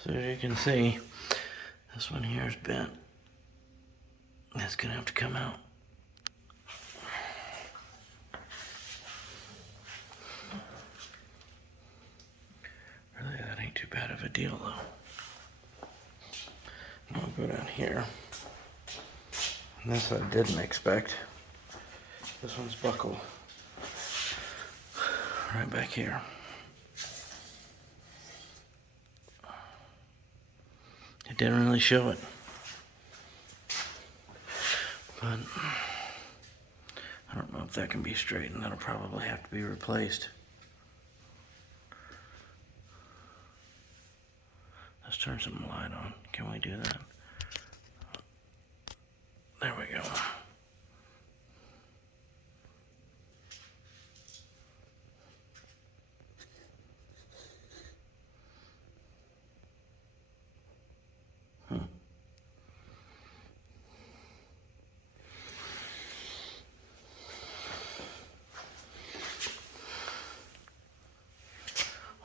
So as you can see, this one here is bent. That's gonna have to come out. Really, that ain't too bad of a deal though. I'll go down here. And this I didn't expect. This one's buckled right back here. It didn't really show it. But I don't know if that can be straightened. That'll probably have to be replaced. Let's turn some light on. Can we do that? There we go.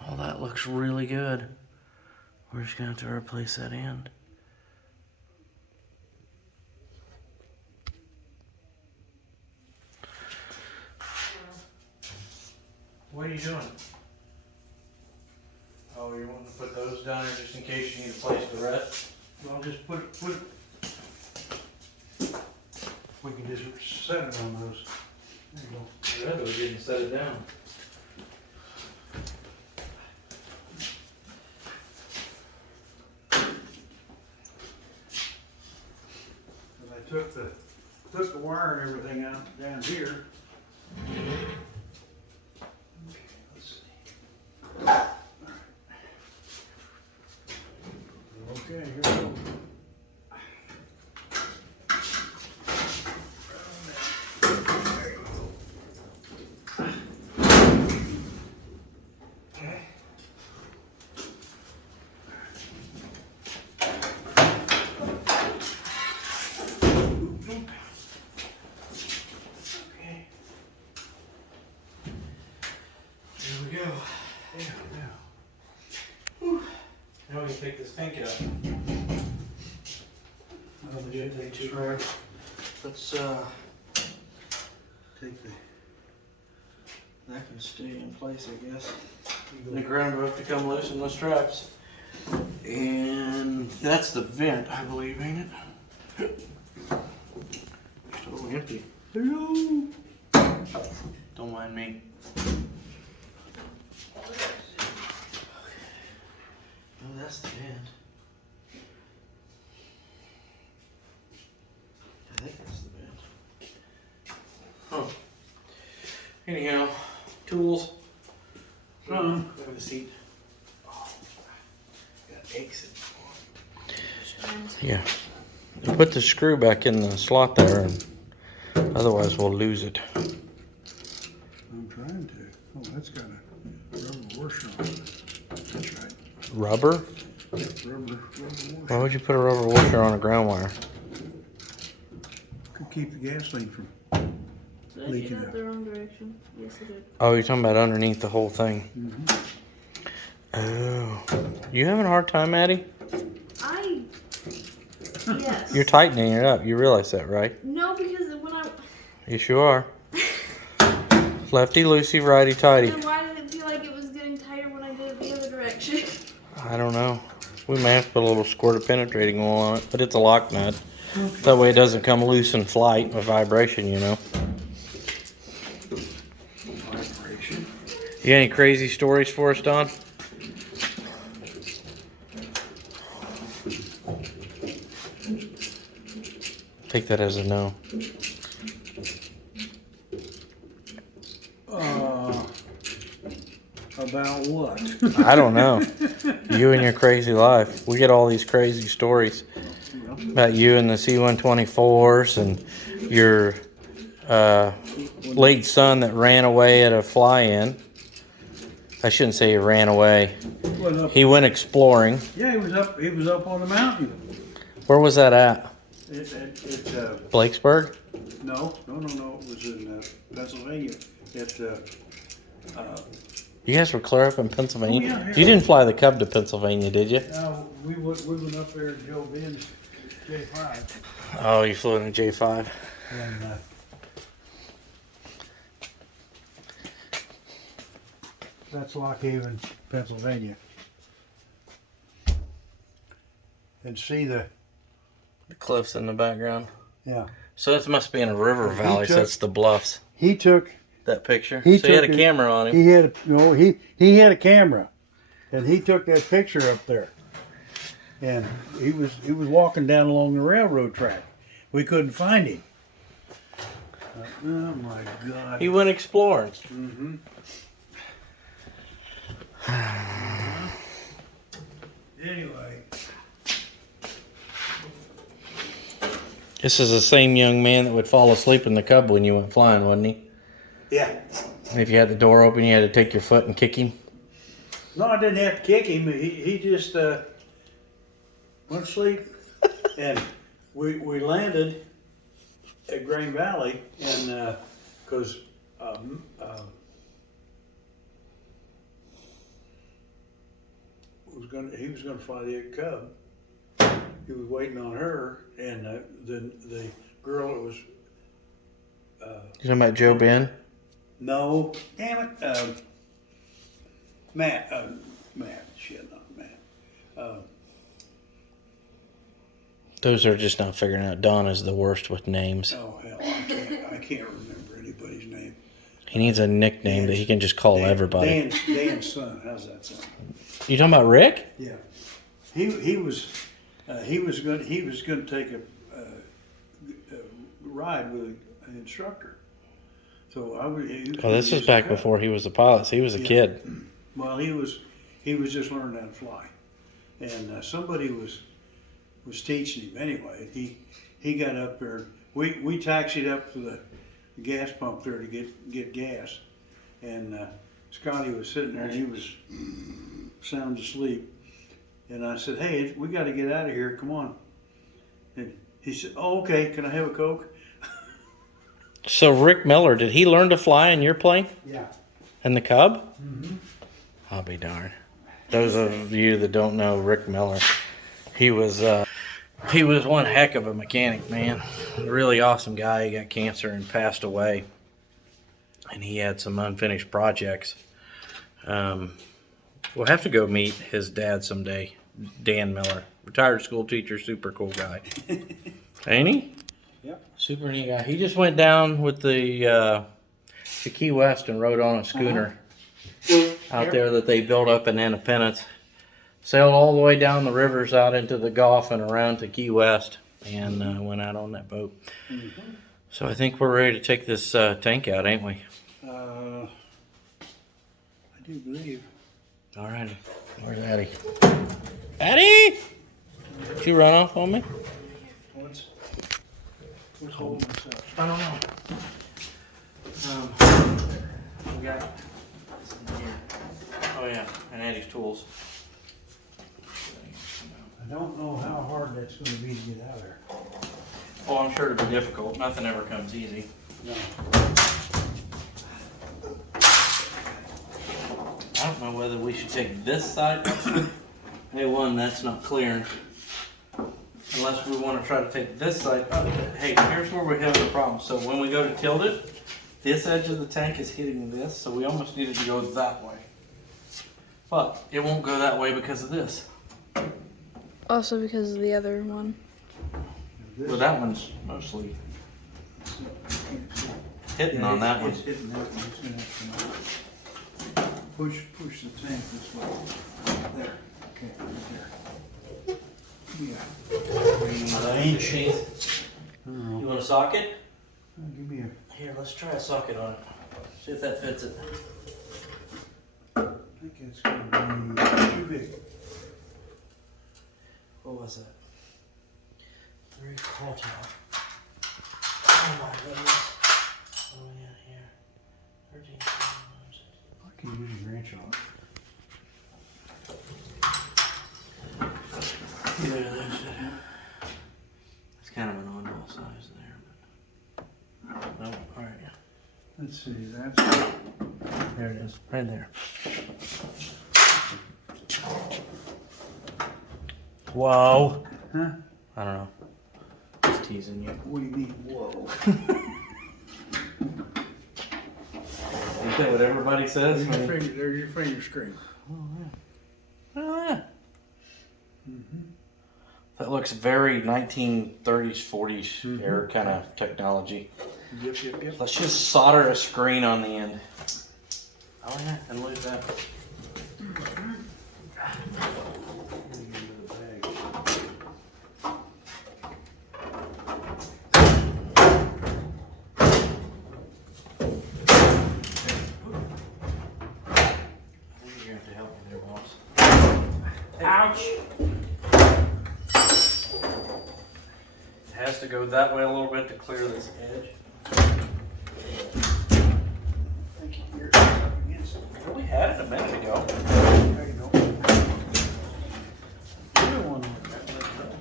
Oh, that looks really good. We're just gonna have to replace that end. What are you doing? Oh, you want to put those down there just in case you need to place the rest? Well, just put it. We can just set it on those. There you go. Yeah, but we didn't set it down. I took the wire and everything out down here. Let's see. Okay, here we go. Now we can take this tank out. Oh, they should take two. Right. Let's Take the. that can stay in place, I guess. The ground will have to come loose in the straps. And that's the vent, I believe, ain't it? It's totally empty. Hello. Don't mind me. Oh, that's the vent. I think that's the vent. Huh. Anyhow, tools. Look at the seat. Oh, got aches in. Yeah. Put the screw back in the slot there, and otherwise we'll lose it. I'm trying to. Oh, that's got a rubber washer on it. That's right. Rubber? Yeah, rubber washer. Why would you put a rubber washer on a ground wire? Could keep the gasoline from. Did I Leak do it that out. the wrong direction? Yes, I did. Oh, you're talking about underneath the whole thing. Mm-hmm. Oh. You having a hard time, Addie? Yes. You're tightening it up. You realize that, right? No, because when I... Yes, you are. Lefty loosey, righty tighty. Then why did it feel like it was getting tighter when I did it the other direction? I don't know. We may have to put a little squirt of penetrating oil on it, but it's a lock nut. That way it doesn't come loose in flight with vibration, you know. Vibration. You got any crazy stories for us, Don? Take that as a no. About what? I don't know. You and your crazy life. We get all these crazy stories about you and the C-124s and your late son that ran away at a fly-in. I shouldn't say he ran away. He went exploring. Yeah, he was up on the mountain. Where was that at? Blakesburg? No. It was in Pennsylvania. You guys were clear up in Pennsylvania? Oh, yeah. You didn't fly the Cub to Pennsylvania, did you? We went up there to Joe Ben's J5. Oh, you flew in a J5. And that's Lock Haven, Pennsylvania. And see the, The cliffs in the background. yeah. So it must be in a river He valley, so took- it's the bluffs. He took, That picture. He So he had a took it- camera on him. he had, no, he had a camera. And he took that picture up there. And he was walking down along the railroad track. We couldn't find him. Oh my God. He went exploring. Mm-hmm. Anyway, This is the same young man that would fall asleep in the Cub when you went flying, wasn't he? yeah. And if you had the door open, you had to take your foot and kick him. No, I didn't have to kick him. He just went to sleep, and we landed at Green Valley, and because he was gonna fly the Cub. He was waiting on her, and the girl that was You talking about Joe Ben? no, damn it, Matt, shit, not Matt. Those are just not figuring out. Don is the worst with names. Oh hell, I can't remember anybody's name. He needs a nickname that he can just call everybody. Dan's son. How's that sound? You talking about Rick? Yeah, he was going to take a ride with an instructor. So I was. Oh, this is back before he was a pilot. So he was a kid. Well, he was just learning how to fly, and somebody was teaching him anyway. He got up there. We taxied up to the gas pump there to get gas, and Scotty was sitting there and he was sound asleep. And I said, "Hey, we got to get out of here. Come on." And he said, "Oh, okay. Can I have a Coke?" So Rick Miller, did he learn to fly in your plane? Yeah. In the Cub? Mm-hmm. I'll be darned. Those of you that don't know Rick Miller, he was one heck of a mechanic, man. A really awesome guy. He got cancer and passed away. And he had some unfinished projects. We'll have to go meet his dad someday, Dan Miller. Retired school teacher, super cool guy. Ain't he? Yep. Super neat guy. He just went down with the Key West and rode on a schooner out there that they built up in Independence. Sailed all the way down the rivers out into the Gulf and around to Key West, and went out on that boat. Mm-hmm. So I think we're ready to take this tank out, ain't we? I do believe. All righty. Where's Addie? Addie! Did you run off on me? What's holding us up? I don't know. We got this in here. Oh yeah, and Eddie's tools. I don't know how hard that's going to be to get out of there. Oh, I'm sure it'll be difficult. Nothing ever comes easy. No. I don't know whether we should take this side. Hey, one, that's not clearing. Unless we want to try to take this side. Hey, here's where we have the problem. So when we go to tilt it, this edge of the tank is hitting this, so we almost need it to go that way. But it won't go that way because of this. Also because of the other one. Well, that one's mostly hitting on that one. It's hitting that one. It's gonna have to come out. Push the tank this way. There. Okay, right there. Yeah. You want a socket? Give me a. Here, let's try a socket on it. See if that fits it. I think it's gonna be too big. What was that? 3/4. Oh my goodness. What do we got here? 13. I can use a wrench on it. It's kind of an oddball size there. But... No, alright. Let's see, that's, There it is, right there. Whoa. huh? I don't know. Just teasing you. What do you mean, whoa? Isn't that what everybody says? There's your finger screen. Oh, yeah. That looks very 1930s, 40s era kind of technology. Yep. Let's just solder a screen on the end. Oh yeah, and lose that. You're gonna have to help me there, boss. Ouch! It has to go that way a little bit to clear this edge. We had it a minute ago. There you go.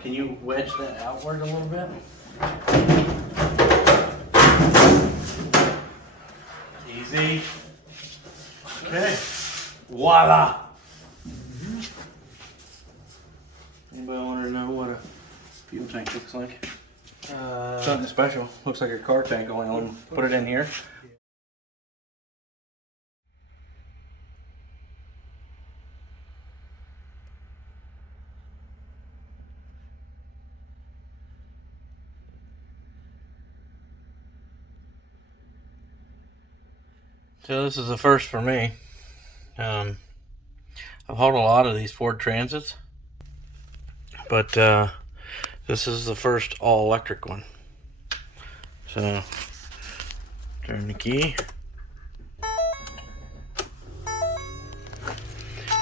Can you wedge that outward a little bit? Easy. Okay. Voila! Anybody want to know what a fuel tank looks like? Something special. Looks like a car tank, only put it in here. So this is the first for me. I've hauled a lot of these Ford Transits, but this is the first all-electric one. So, turn the key.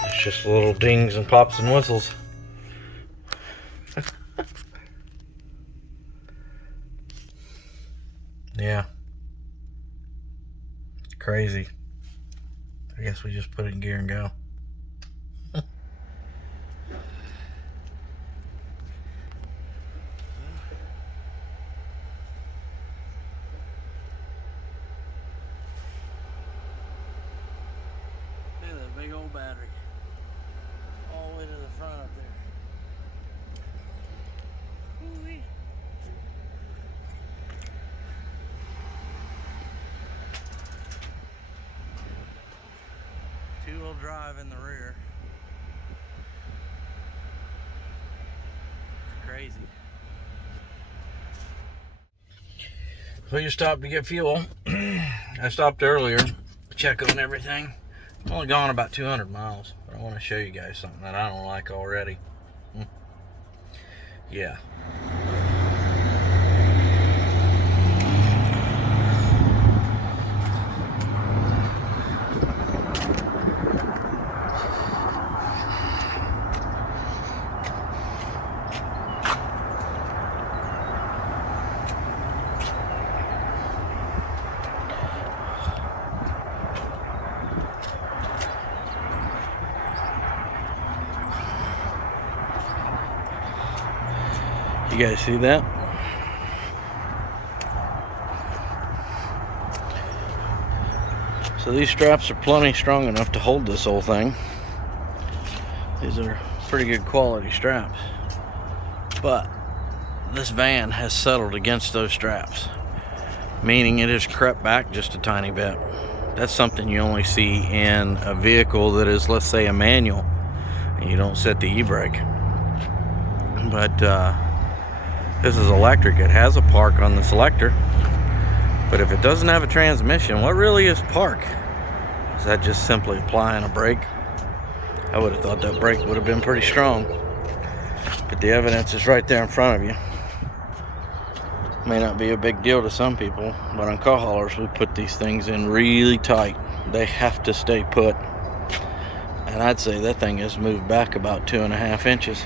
It's just little dings and pops and whistles. Yeah. Crazy. I guess we just put it in gear and go. Look at that big old battery. All the way to the front up there. Ooh-wee. Two-wheel drive in the rear. Crazy. We just stopped to get fuel. I stopped earlier to check on everything. I've only gone about 200 miles, but I want to show you guys something that I don't like already. Yeah. You guys see that? So these straps are plenty strong enough to hold this whole thing. These are pretty good quality straps. But this van has settled against those straps, meaning it has crept back just a tiny bit. That's something you only see in a vehicle that is, let's say, a manual, and you don't set the e-brake. But this is electric. It has a park on the selector, but if it doesn't have a transmission, what really is park? Is that just simply applying a brake? I would have thought that brake would have been pretty strong, but the evidence is right there in front of you. May not be a big deal to some people, but on car haulers we put these things in really tight. They have to stay put, and I'd say that thing has moved back about 2.5 inches.